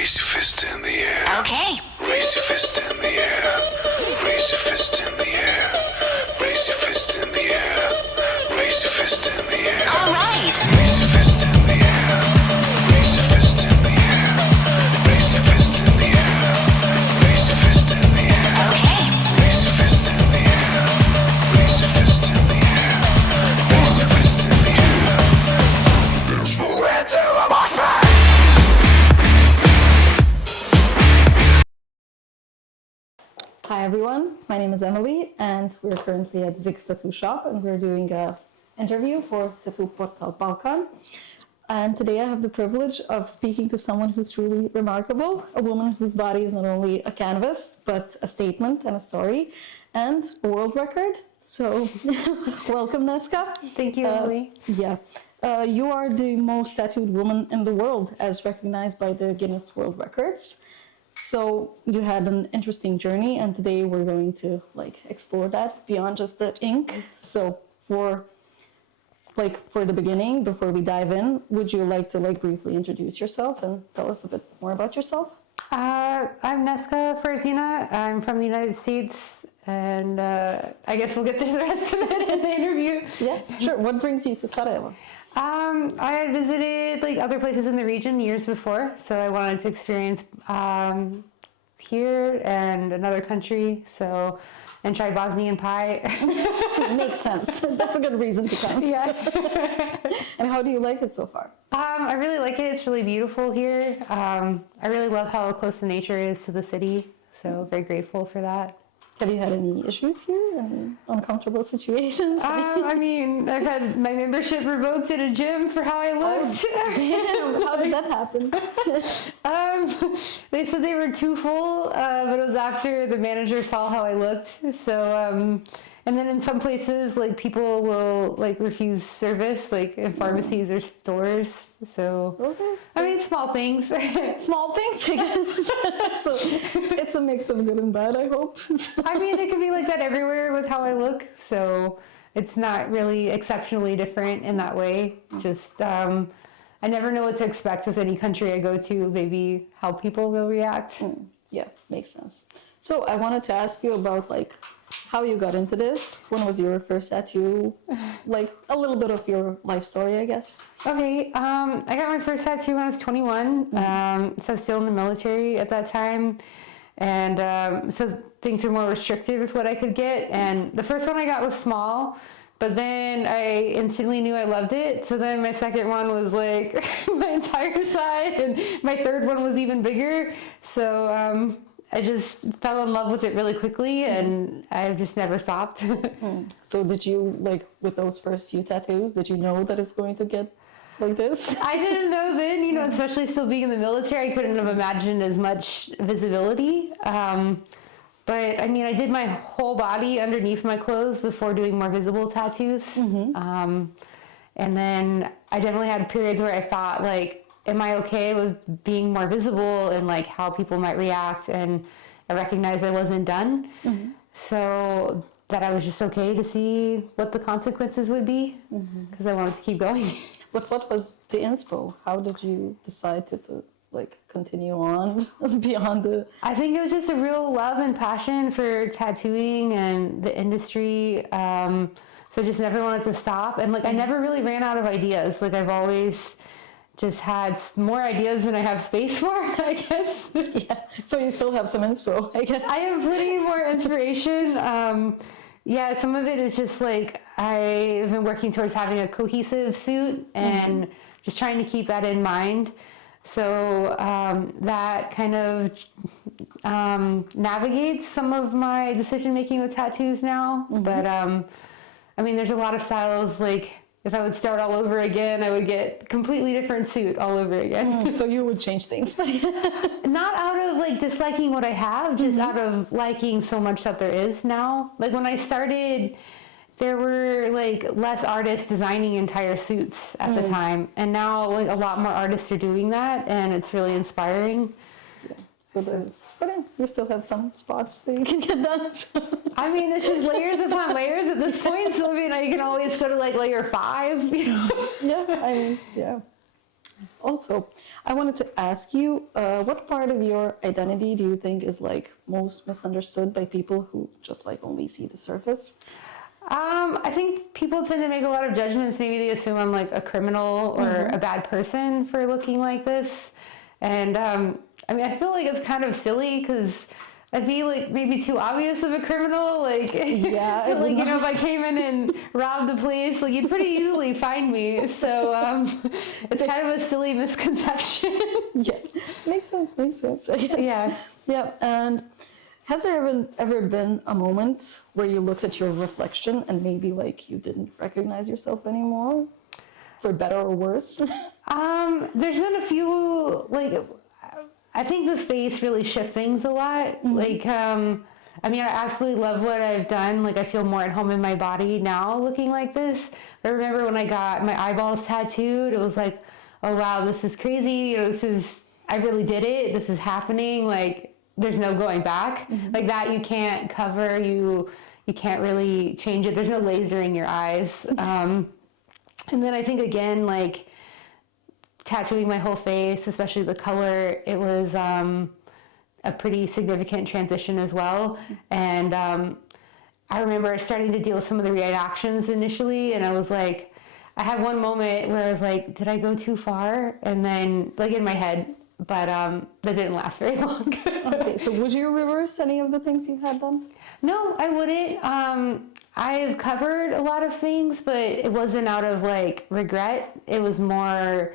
Raise your fist in the air. Okay. Raise your fist in the air. Raise your fist in the air. Raise your fist in the air. Raise your fist in the air. All right. Raise your fist in the air. Raise your fist in the air. Raise your fist in the air. Raise your fist in the air. Okay. Raise your fist in the air. Raise your fist in the air. Raise your fist in the air. There's no answer on my face. Hi everyone, my name is Emily and we're currently at Zix Tattoo Shop and we're doing an interview for Tattoo Portal Balkan. And today I have the privilege of speaking to someone who's truly remarkable, a woman whose body is not only a canvas, but a statement and a story and a world record. So welcome, Neska. Thank you, Emily. You are the most tattooed woman in the world as recognized by the Guinness World Records. So you had an interesting journey, and today we're going to explore that beyond just the ink. So for the beginning, before we dive in, would you like to briefly introduce yourself and tell us a bit more about yourself? I'm Neska Fuerzina. I'm from the United States, and I guess we'll get to the rest of it in the interview. Yeah, sure. What brings you to Sarajevo? I had visited other places in the region years before, so I wanted to experience here and another country. And try Bosnian pie. Makes sense. That's a good reason to come. Yeah. And how do you like it so far? I really like it. It's really beautiful here. I really love how close the nature is to the city, so very grateful for that. Have you had any issues here? Any uncomfortable situations? I mean, I've had my membership revoked at a gym for how I looked. Oh, damn, how did that happen? They said they were too full, but it was after the manager saw how I looked. So, and then in some places, people will refuse service, in pharmacies or stores. So, Okay, I mean, small things. Small things, I guess. So it's a mix of good and bad, I hope. I mean, it could be like that everywhere with how I look. So it's not really exceptionally different in that way. Just, I never know what to expect with any country I go to, maybe how people will react. Yeah, makes sense. So I wanted to ask you about how you got into this. When was your first tattoo? A little bit of your life story, I guess. Okay, I got my first tattoo when I was 21. So I was still in the military at that time. And so things were more restricted with what I could get. And the first one I got was small, but then I instantly knew I loved it. So then my second one was my entire side, and my third one was even bigger. So I just fell in love with it really quickly, and I've just never stopped. So did you, with those first few tattoos, did you know that it's going to get like this? I didn't know then, especially still being in the military, I couldn't have imagined as much visibility. But I mean, I did my whole body underneath my clothes before doing more visible tattoos. And then I definitely had periods where I thought, am I okay with being more visible and how people might react? And I recognized I wasn't done. So that I was just okay to see what the consequences would be, because I wanted to keep going. But what was the inspo? How did you decide to continue on beyond the... I think it was just a real love and passion for tattooing and the industry. So just never wanted to stop. And I never really ran out of ideas. I've always just had more ideas than I have space for, I guess. Yeah, so you still have some inspo, I guess. I have plenty more inspiration. Yeah, some of it is just I've been working towards having a cohesive suit and just trying to keep that in mind. So that kind of navigates some of my decision making with tattoos now. But I mean, there's a lot of styles. If I would start all over again, I would get completely different suit all over again. So you would change things, but not out of disliking what I have, just out of liking so much that there is now. When I started, there were less artists designing entire suits at the time, and now a lot more artists are doing that, and it's really inspiring. Yeah. So there's, but you still have some spots that you can get done. So. I mean, it's just layers upon layers at this point. So I mean, you can always go to layer 5. Yeah, I mean, yeah. Also, I wanted to ask you, what part of your identity do you think is like most misunderstood by people who just like only see the surface? I think people tend to make a lot of judgments. Maybe they assume I'm like a criminal or a bad person for looking like this. And I mean, I feel like it's kind of silly because I'd be like maybe too obvious of a criminal. Like, Yeah, it like would if I came in and robbed the place, like you'd pretty easily find me. So it's kind of a silly misconception. Yeah, makes sense, I guess. Yeah. Yeah, and has there ever been a moment where you looked at your reflection and maybe like you didn't recognize yourself anymore, for better or worse? There's been a few, like, I think the face really shifts things a lot. Like, I mean, I absolutely love what I've done. Like, I feel more at home in my body now looking like this. But I remember when I got my eyeballs tattooed, it was like, oh wow, this is crazy. You know, I really did it. This is happening. Like, there's no going back. Like that you can't cover. You can't really change it. There's no lasering your eyes. And then I think again, like, tattooing my whole face, especially the color, it was a pretty significant transition as well. And I remember starting to deal with some of the reactions initially, and I was like, I had one moment where I was like, did I go too far? And then, like, in my head, but that didn't last very long. Okay, so would you reverse any of the things you had done? No, I wouldn't. I've covered a lot of things, but it wasn't out of like regret. It was more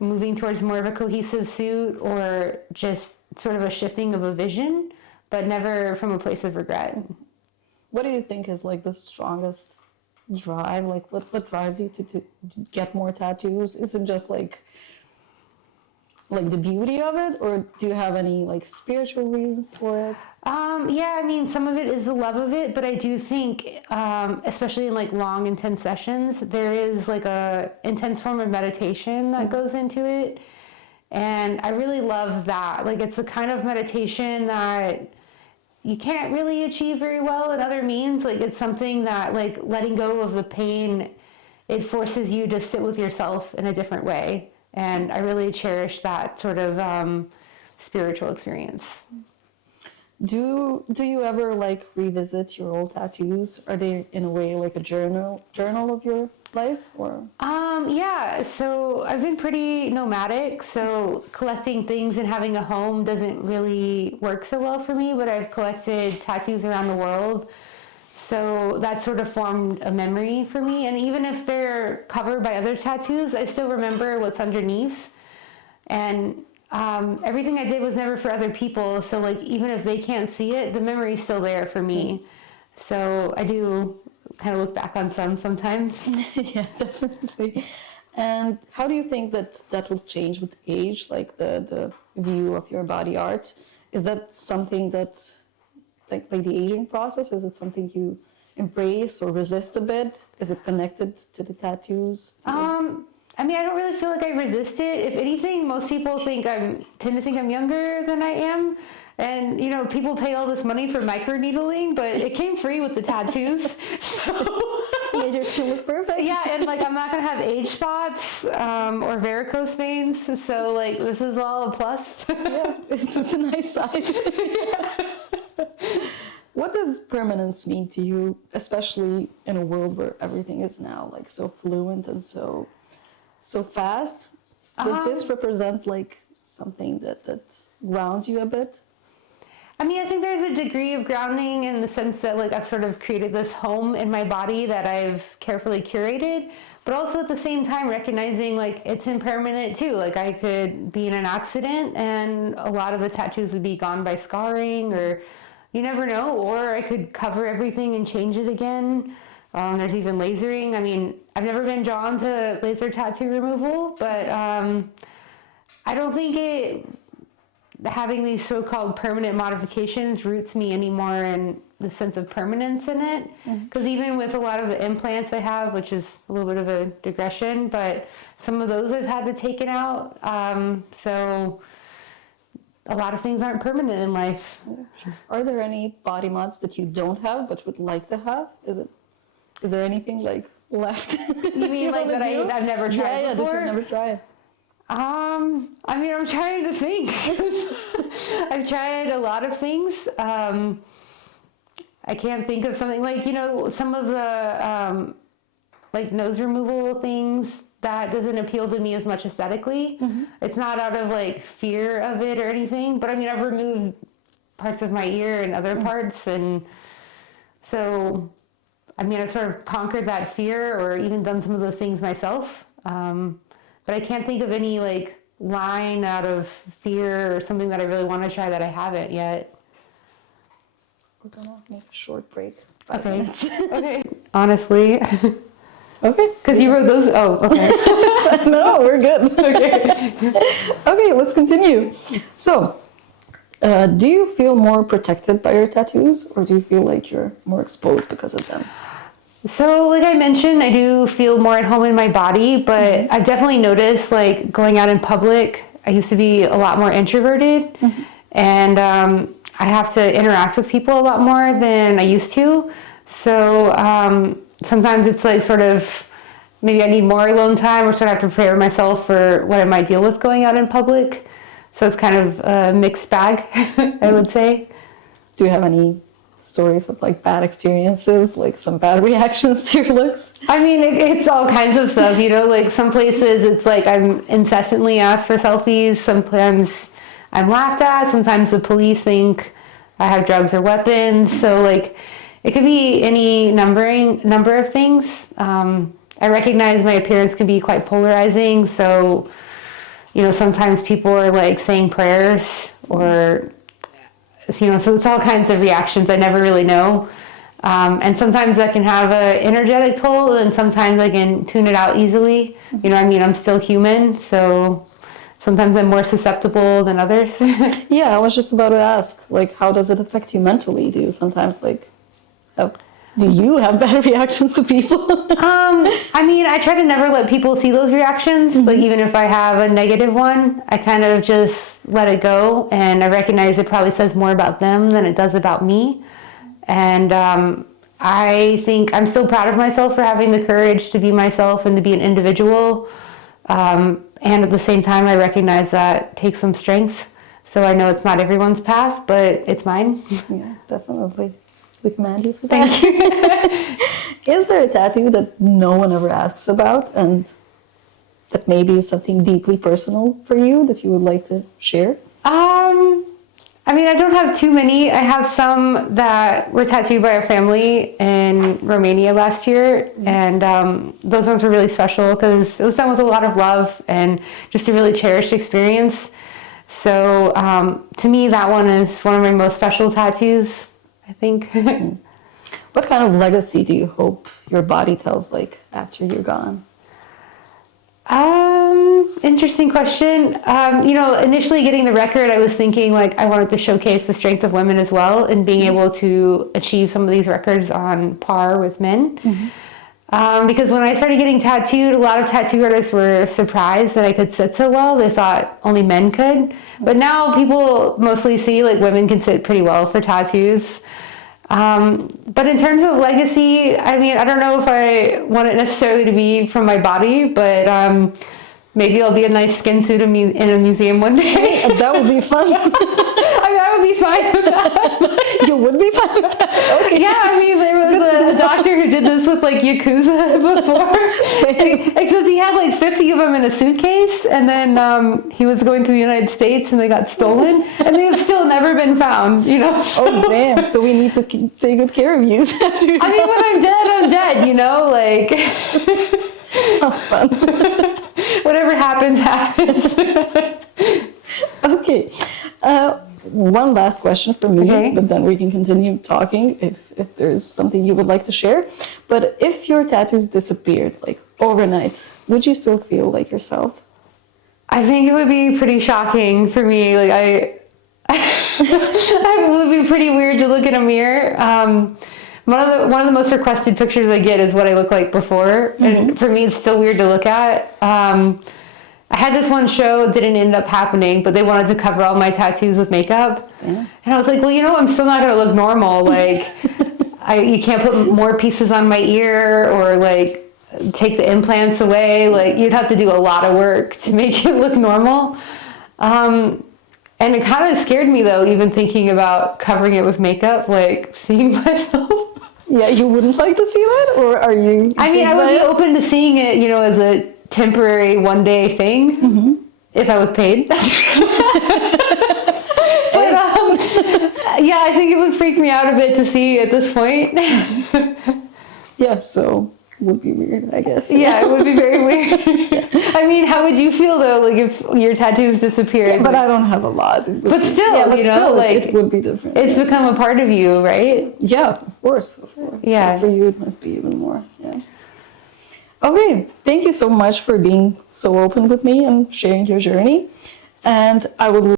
moving towards more of a cohesive suit or just sort of a shifting of a vision, but never from a place of regret. What do you think is like the strongest drive? Like what drives you to get more tattoos? Is it just like the beauty of it, or do you have any like spiritual reasons for it? Yeah, I mean, some of it is the love of it, but I do think, especially in like long, intense sessions, there is like a intense form of meditation that goes into it. And I really love that. Like, it's a kind of meditation that you can't really achieve very well in other means. Like, it's something that, like, letting go of the pain, it forces you to sit with yourself in a different way. And I really cherish that sort of spiritual experience. Do you ever like revisit your old tattoos? Are they in a way like a journal of your life, or? Yeah, so I've been pretty nomadic, so collecting things and having a home doesn't really work so well for me, but I've collected tattoos around the world. So that sort of formed a memory for me. And even if they're covered by other tattoos, I still remember what's underneath. And everything I did was never for other people. So like, even if they can't see it, the memory's still there for me. So I do kind of look back on some sometimes. Yeah, definitely. And how do you think that will change with age, like the view of your body art? Is that something that, like the aging process, is it something you embrace or resist a bit? Is it connected to the tattoos? I mean, I don't really feel like I resist it. If anything, most people tend to think I'm younger than I am. And, you know, people pay all this money for microneedling, but it came free with the tattoos. So Made your skin look perfect. yeah, and like I'm not gonna have age spots or varicose veins. So like this is all a plus. Yeah, it's a nice side. What does permanence mean to you, especially in a world where everything is now like so fluent and so fast? Does this represent like something that grounds you a bit? I mean, I think there's a degree of grounding in the sense that like I've sort of created this home in my body that I've carefully curated, but also at the same time recognizing like it's impermanent too. Like I could be in an accident and a lot of the tattoos would be gone by scarring, or you never know, or I could cover everything and change it again. There's even lasering. I mean, I've never been drawn to laser tattoo removal, but I don't think having these so-called permanent modifications roots me anymore in the sense of permanence in it. Because even with a lot of the implants I have, which is a little bit of a digression, but some of those I've had to take it out. So a lot of things aren't permanent in life. Are there any body mods that you don't have but would like to have? Is there anything like left? You mean like that I've never tried Yeah, that before? you've never tried. I mean, I'm trying to think. I've tried a lot of things. I can't think of something like, some of the like nose removal things that doesn't appeal to me as much aesthetically. It's not out of like fear of it or anything, but I mean, I've removed parts of my ear and other parts, and so I mean, I've sort of conquered that fear or even done some of those things myself. But I can't think of any like line out of fear or something that I really want to try that I haven't yet. We're gonna make a short break. Okay. Okay. Honestly. Okay. Because you wrote those. Oh, okay. No, we're good. Okay. Okay, let's continue. So, do you feel more protected by your tattoos, or do you feel like you're more exposed because of them? So, like I mentioned, I do feel more at home in my body, but I've definitely noticed, like, going out in public, I used to be a lot more introverted, and I have to interact with people a lot more than I used to. So, sometimes it's like sort of, maybe I need more alone time, or sort of have to prepare myself for what I might deal with going out in public. So it's kind of a mixed bag, I would say. Do you have any stories of like bad experiences, like some bad reactions to your looks? I mean, it's all kinds of stuff, like some places it's like I'm incessantly asked for selfies. Sometimes I'm laughed at. Sometimes the police think I have drugs or weapons. So like it could be any number of things. I recognize my appearance can be quite polarizing. So, sometimes people are like saying prayers or so it's all kinds of reactions. I never really know. And sometimes that can have an energetic toll, and sometimes I can tune it out easily. I'm still human, so sometimes I'm more susceptible than others. Yeah, I was just about to ask, like, how does it affect you mentally? Do you sometimes do you have bad reactions to people? I try to never let people see those reactions. Like, even if I have a negative one, I kind of just let it go. And I recognize it probably says more about them than it does about me. And I think I'm so proud of myself for having the courage to be myself and to be an individual. And at the same time, I recognize that takes some strength. So I know it's not everyone's path, but it's mine. Yeah, definitely. We commend you for that. Thank you. Is there a tattoo that no one ever asks about, and that maybe is something deeply personal for you that you would like to share? I don't have too many. I have some that were tattooed by our family in Romania last year, and those ones were really special because it was done with a lot of love and just a really cherished experience. So to me, that one is one of my most special tattoos, I think. What kind of legacy do you hope your body tells, like, after you're gone? Interesting question. Initially getting the record, I was thinking like I wanted to showcase the strength of women as well, and being able to achieve some of these records on par with men. Because when I started getting tattooed, a lot of tattoo artists were surprised that I could sit so well. They thought only men could. But now people mostly see like women can sit pretty well for tattoos. But in terms of legacy, I don't know if I want it necessarily to be from my body, but maybe I'll be a nice skin suit in a museum one day. That would be fun. I would be fine with that. You would be fine with that? Okay. Yeah, there was a doctor who did this with like Yakuza before. Except he had like 50 of them in a suitcase, and then he was going to the United States and they got stolen, and they have still never been found, So. Oh, damn. So we need to take good care of you. When I'm dead, like... Sounds fun. Whatever happens, happens. Okay. One last question for me, Okay. but then we can continue talking if there's something you would like to share. But if your tattoos disappeared, like, overnight, would you still feel like yourself? I think it would be pretty shocking for me. Like, it would be pretty weird to look in a mirror. One of the most requested pictures I get is what I look like before, and for me, it's still weird to look at. I had this one show, didn't end up happening, but they wanted to cover all my tattoos with makeup, and I was like, well, I'm still not gonna look normal. Like, you can't put more pieces on my ear, or like, take the implants away. Like, you'd have to do a lot of work to make it look normal. And it kind of scared me, though, even thinking about covering it with makeup, like seeing myself. Yeah, you wouldn't like to see that, or are you? I mean, I would be open to seeing it, you know, as a temporary one-day thing, if I was paid. But yeah, I think it would freak me out a bit to see at this point. Yeah, so it would be weird, I guess. Yeah, it would be very weird. I mean, how would you feel though, like if your tattoos disappeared? Yeah, but I don't have a lot. But still, yeah, but you know, still, like it would be different. it's become a part of you, right? Yeah, of course, of course. Yeah. So for you, it must be even more. Yeah. Okay, thank you so much for being so open with me and sharing your journey. And I would